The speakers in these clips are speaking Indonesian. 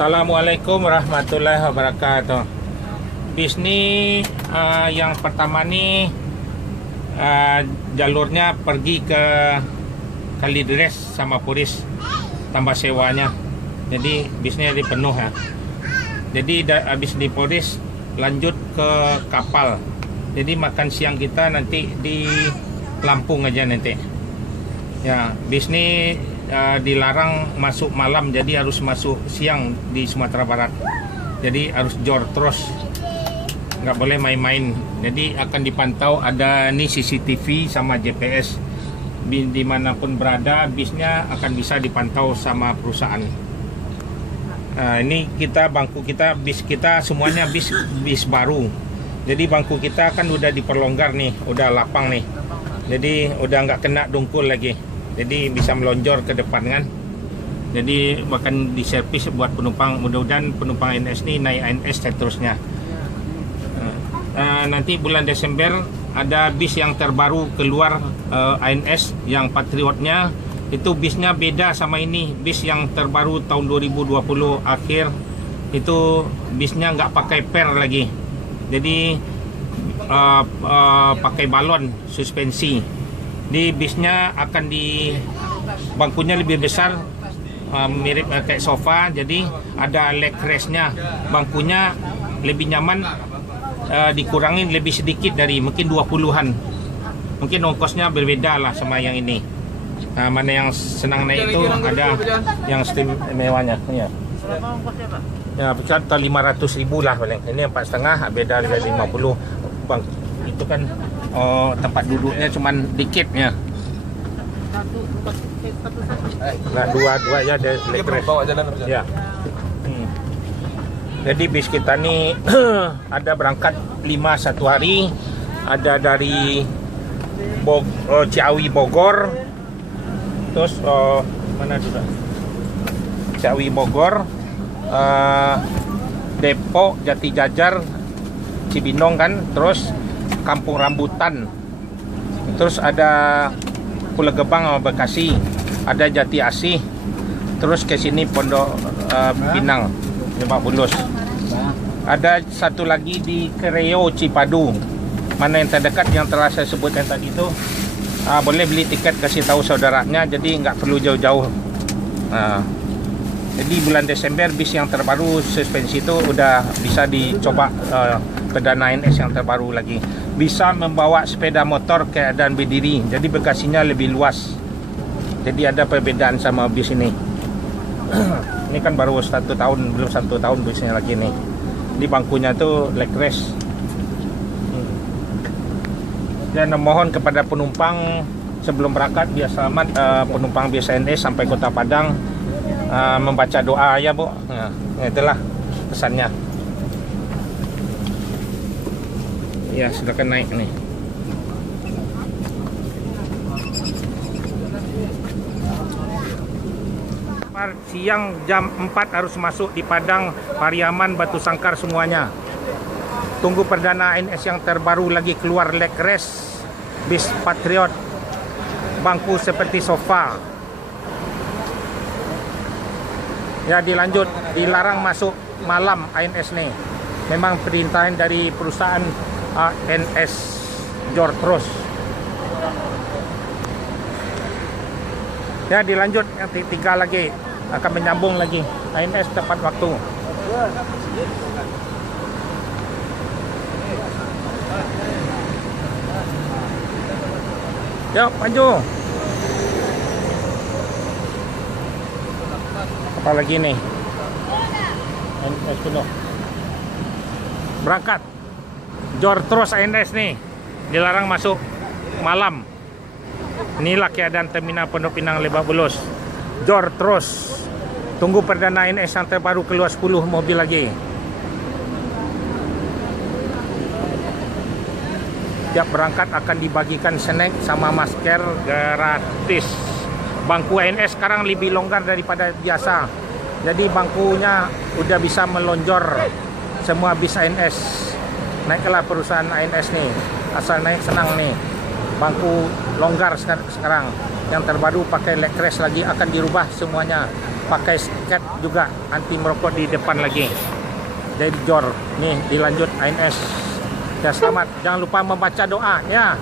Assalamualaikum warahmatullahi wabarakatuh. Bis ni yang pertama ni jalurnya pergi ke Kalideres sama Puris tambah sewanya. Jadi bisnya dipenuh ya. Jadi habis di Puris lanjut ke kapal. Jadi makan siang kita nanti di Lampung aja nanti. Ya, bis ni dilarang masuk malam, jadi harus masuk siang di Sumatera Barat. Jadi harus jor terus, nggak boleh main-main. Jadi akan dipantau, ada nih CCTV sama GPS. Dimanapun berada, bisnya akan bisa dipantau sama perusahaan. Ini kita bangku kita, bis kita semuanya bis baru. Jadi bangku kita kan udah diperlonggar nih, udah lapang nih. Jadi udah nggak kena dungkul lagi. Jadi bisa melonjor ke depan kan. Jadi bahkan diservis buat penumpang. Mudah-mudahan penumpang ANS ini naik ANS seterusnya. Nanti bulan Desember ada bis yang terbaru keluar ANS yang Patriotnya. Itu bisnya beda sama ini. Bis yang terbaru tahun 2020 akhir itu bisnya nggak pakai per lagi. Jadi pakai balon suspensi. Di bisnya akan di bangkunya lebih besar, mirip kayak sofa. Jadi ada leg restnya, bangkunya lebih nyaman, dikurangin lebih sedikit dari mungkin 20-an. Mungkin ongkosnya berbeda lah sama yang ini. Mana yang senang naik itu ada yang istimewanya ya. Ya, bisa 500.000 lah paling. Ini 4,5, beda dari 50. Bang, itu kan tempat duduknya cuman dikit ya. Nah, dua ya ada elektrik. Ya. Jadi bis kita nih ada berangkat 5 satu hari, ada dari Ciawi Bogor, terus mana juga Ciawi Bogor, Depok, Jati Jajar, Cibinong kan, terus Kampung Rambutan, terus ada Pulau Gebang sama Bekasi, ada Jati Asih, terus ke sini Pondok Pinang, Lebak Bulus. Ada satu lagi di Kereo Cipadu. Mana yang terdekat yang telah saya sebutkan tadi itu, boleh beli tiket, kasih tahu saudaranya, jadi nggak perlu jauh-jauh. Jadi bulan Desember bis yang terbaru suspensi itu udah bisa dicoba, perdana ANS yang terbaru lagi. Bisa membawa sepeda motor keadaan berdiri, jadi bagasinya lebih luas. Jadi ada perbedaan sama bis ini. Ini kan baru 1 tahun, belum 1 tahun bisnya lagi nih. Di bangkunya tuh leg rest. Dan mohon kepada penumpang sebelum berangkat biar selamat, penumpang bis ANS sampai Kota Padang, membaca doa ya Bu. Nah, itulah pesannya. Ya, silakan naik nih. Siang jam 4 harus masuk di Padang, Pariaman, Batu Sangkar semuanya. Tunggu perdana ANS yang terbaru lagi keluar, leg rest, bis Patriot, bangku seperti sofa. Ya, dilanjut, dilarang masuk malam ANS nih. Memang perintahan dari perusahaan ANS jor terus. Ya, dilanjut yang 3 lagi akan menyambung lagi ANS tepat waktu. Yuk, maju. Apa lagi nih? ANS penuh. Berangkat. Jor terus ANS nih. Dilarang masuk malam. Inilah keadaan terminal Pondok Pinang Lebak Bulus. Jor terus. Tunggu perdana ANS yang terbaru keluar 10 mobil lagi. Tiap berangkat akan dibagikan snack sama masker gratis. Bangku ANS sekarang lebih longgar daripada biasa. Jadi bangkunya udah bisa melonjor semua bis ANS. Naiklah perusahaan ANS nih. Asal naik senang nih. Bangku longgar sekarang. Yang terbaru pakai leg rest lagi, akan dirubah semuanya. pakai skat juga anti merokok di depan lagi. Dari Jor nih dilanjut ANS. Ya selamat, jangan lupa membaca doa ya.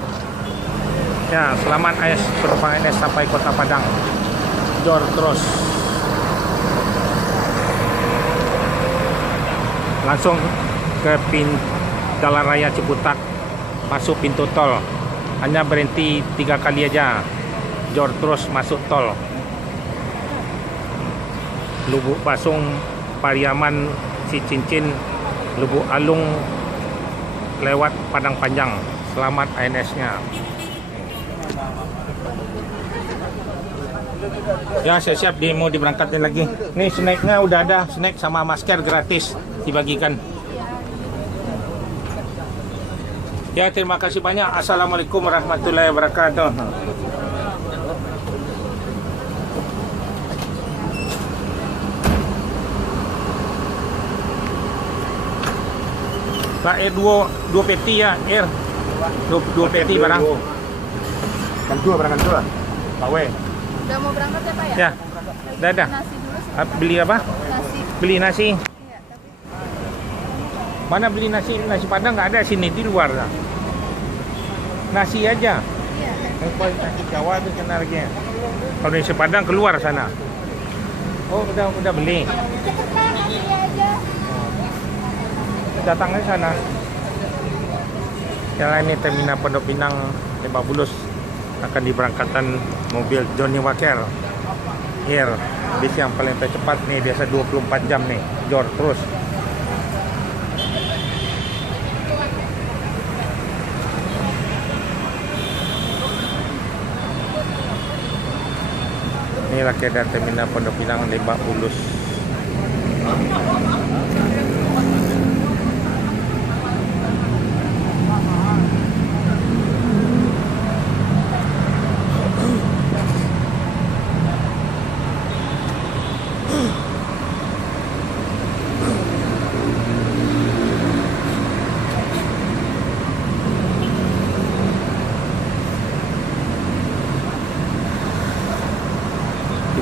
Ya selamat ANS, penumpang ANS sampai Kota Padang. Jor terus. Langsung ke Jalan Raya Ciputat, masuk pintu tol. Hanya berhenti 3 kali aja. Jor terus masuk tol. Lubuk Basung, Pariaman, Cicincin, Lubuk Alung, lewat Padang Panjang. Selamat ANS-nya. Ya, siap-siap mau diberangkatin lagi. Nih snacknya udah ada, snack sama masker gratis dibagikan. Ya, terima kasih banyak. Assalamualaikum warahmatullahi wabarakatuh. Pak, dua peti ya, dua peti barang. Kan dua barang dua. Pak We. Udah mau berangkat ya Pak ya? Ya, udah. Nasi dulu. Beli apa? Nasi. Beli nasi. Iya, tapi Mana beli nasi? Nasi Padang nggak ada sini, di luar lah. Nasi aja. iya. Nasi Jawa itu kena lagi. Kalau nasi Padang keluar sana. Oh, udah beli. Datangnya sana. Jalan ini terminal Pondok Pinang, Lebak Bulus. Akan diberangkatkan mobil Johnny Walker Air, bis yang paling tercepat nih, biasa 24 jam nih, Jor terus. Inilah keadaan terminal Pondok Pinang, Lebak Bulus.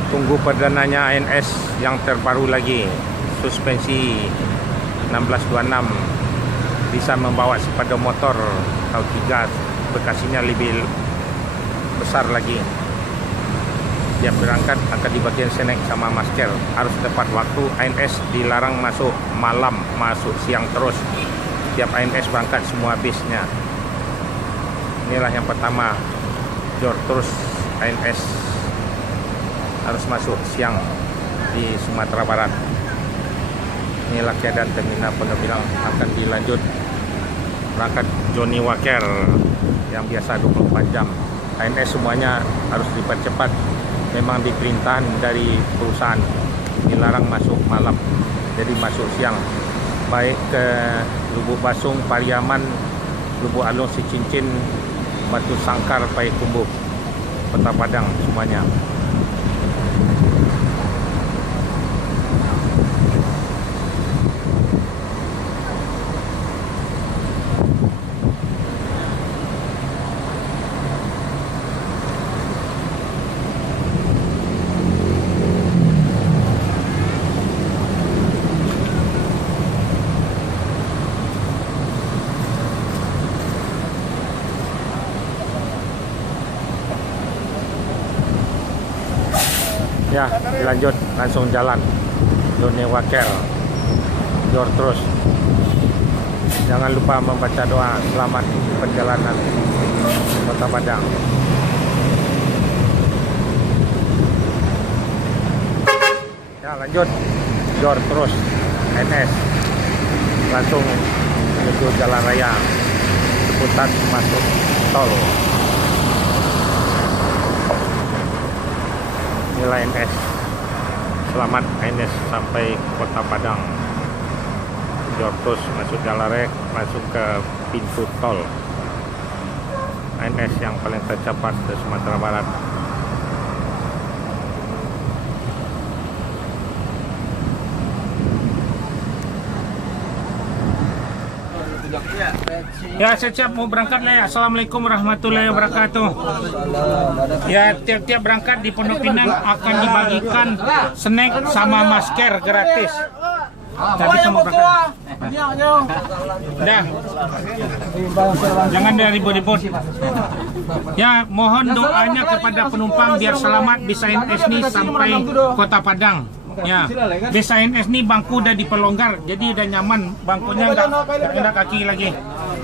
Tunggu perdananya ANS yang terbaru lagi, suspensi 1626, bisa membawa sepeda motor atau 3 bekasinya lebih besar lagi. Dia berangkat akan dibagian snack sama masker, harus tepat waktu. ANS dilarang masuk malam, masuk siang terus. Tiap ANS berangkat semua bisnya. Inilah yang pertama, Jor terus ANS harus masuk siang di Sumatera Barat. Inilah keadaan terminal Pondok Pinang. Akan dilanjut berangkat Johnny Walker yang biasa 24 jam. ANS semuanya harus dipercepat. Memang diperintahkan dari perusahaan dilarang masuk malam, jadi masuk siang. Baik ke Lubuk Basung, Pariaman, Lubuk Alung, Cicincin, Batu Sangkar, Payakumbuh, Kota Padang semuanya. Ya, dilanjut langsung jalan Johnny Walker, Jor terus. Jangan lupa membaca doa selamat perjalanan Kota Padang. Ya, lanjut Jor terus NS langsung menuju jalan raya Ciputat masuk tol. Nilai NS. Selamat NS sampai Kota Padang. Jor terus masuk jalan raya, masuk ke pintu tol. NS yang paling tercepat di Sumatera Barat. Ya. Ya, siap mau berangkat lah ya. Assalamualaikum warahmatullahi wabarakatuh. Ya, tiap-tiap berangkat di Pondok Pinang akan dibagikan snack sama masker gratis. Tadi kamu berangkat. Dah. Jangan dari ribut-ribut. Ya, mohon doanya kepada penumpang biar selamat bisa NS ini sampai Kota Padang. Ya, bisa NS ini bangku udah diperlonggar, jadi udah nyaman, bangkunya nggak kena kaki lagi.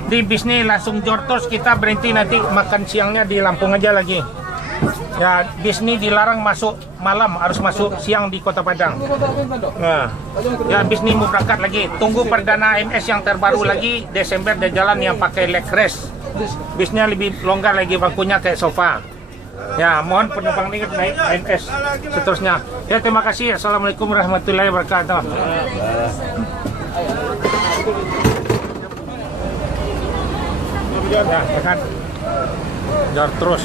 Di bis ini langsung jortos, kita berhenti nanti makan siangnya di Lampung aja lagi. Ya, bis ini dilarang masuk malam, harus masuk siang di Kota Padang. Nah, ya bis ini mau berangkat lagi. Tunggu perdana NS yang terbaru lagi Desember ada jalan yang pakai leg rest. Bisnya lebih longgar lagi, bangkunya kayak sofa. Ya, mohon penumpang ini naik NS seterusnya. Ya, terima kasih. Assalamualaikum warahmatullahi wabarakatuh. Ya, tekan. Jor terus.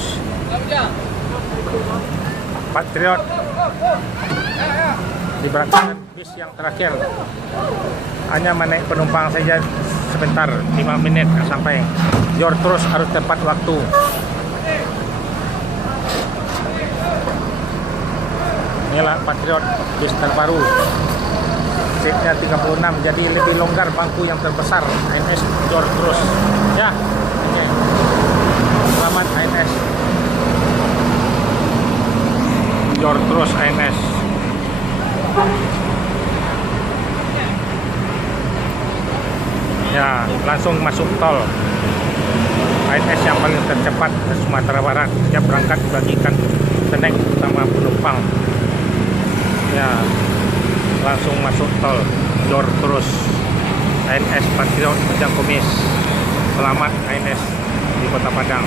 Patriot diberangkatkan bis yang terakhir. Hanya menaik penumpang saja sebentar, 5 menit sampai. Jor terus harus tepat waktu. Inilah Patriot bis terbaru. Seatnya 36, jadi lebih longgar, bangku yang terbesar. NS Jor terus. Ya, oke. Selamat NS. Jor terus NS. Ya, langsung masuk tol. NS yang paling tercepat ke Sumatera Barat. Setiap berangkat dibagikan snack sama penumpang. Ya, langsung masuk tol. Jor terus NS Patriot Bojang Komis. Selamat NS di Kota Padang.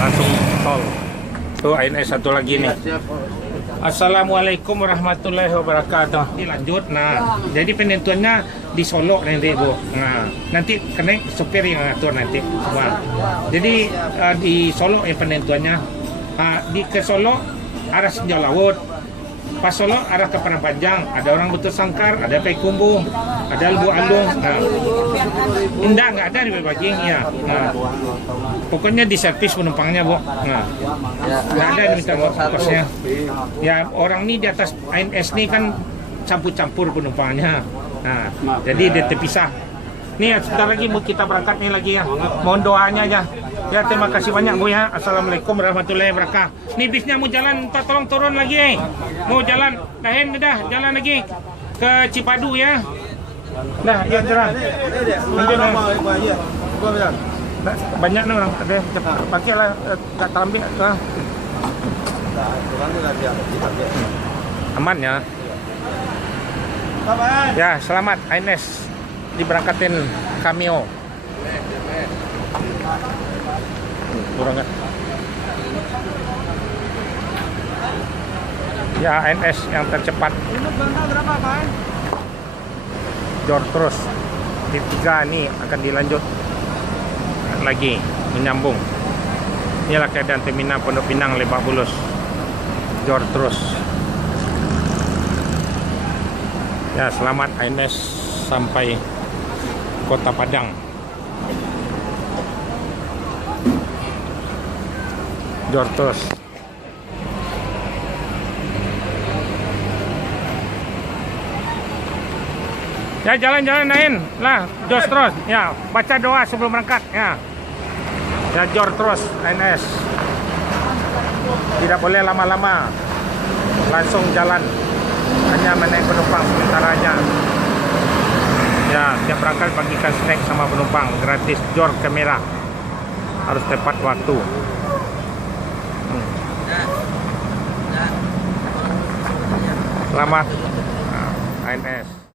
Langsung tol. Tuh NS satu lagi nih. Assalamualaikum warahmatullahi wabarakatuh. Ini lanjut. Nah, jadi penentuannya di Solo nanti, Bu. Nah, nanti kena supir yang ngatur nanti semua. Jadi di Solo ya penentuannya. Di ke Solo arah Senja Laut. Pas Solo arah ke Padang Panjang, ada orang Betul Sangkar, ada Payakumbuh, ada Lebu Alung. Nah, nggak ada di Bebaging ya. Nah, pokoknya di servis penumpangnya, Bu. Nah, nggak ada diminta kosnya. Ya, orang ini di atas ANS ini kan campur-campur penumpangnya. Nah, jadi dia terpisah. Nih, sebentar lagi mau kita berangkat nih lagi ya. Mohon doanya aja. Ya, terima kasih banyak, Bu ya. Assalamualaikum warahmatullahi wabarakatuh. Nih bisnya mau jalan, tolong turun lagi. Mau jalan, dah jalan lagi ke Cipadu ya. Dah, ya jalan. Banyak nih orang, tapi cepat pakailah, tak terlambat lah. Aman ya. Ya, selamat Ines diberangkatin Cameo. Kurang nggak? Ya, ANS yang tercepat. Jor terus di 3 ini akan dilanjut lagi menyambung. Inilah keadaan terminal Pondok Pinang Lebak Bulus. Jor terus. Ya, selamat ANS sampai Kota Padang. Jor terus. Ya, jalan-jalan lain lah, jos terus. Ya, baca doa sebelum berangkat. Ya, ya jor terus ANS. Tidak boleh lama-lama, langsung jalan. Hanya menaik penumpang sementara aja. Ya, tiap berangkat bagikan snack sama penumpang gratis. Jor kamera harus tepat waktu. Selamat ANS.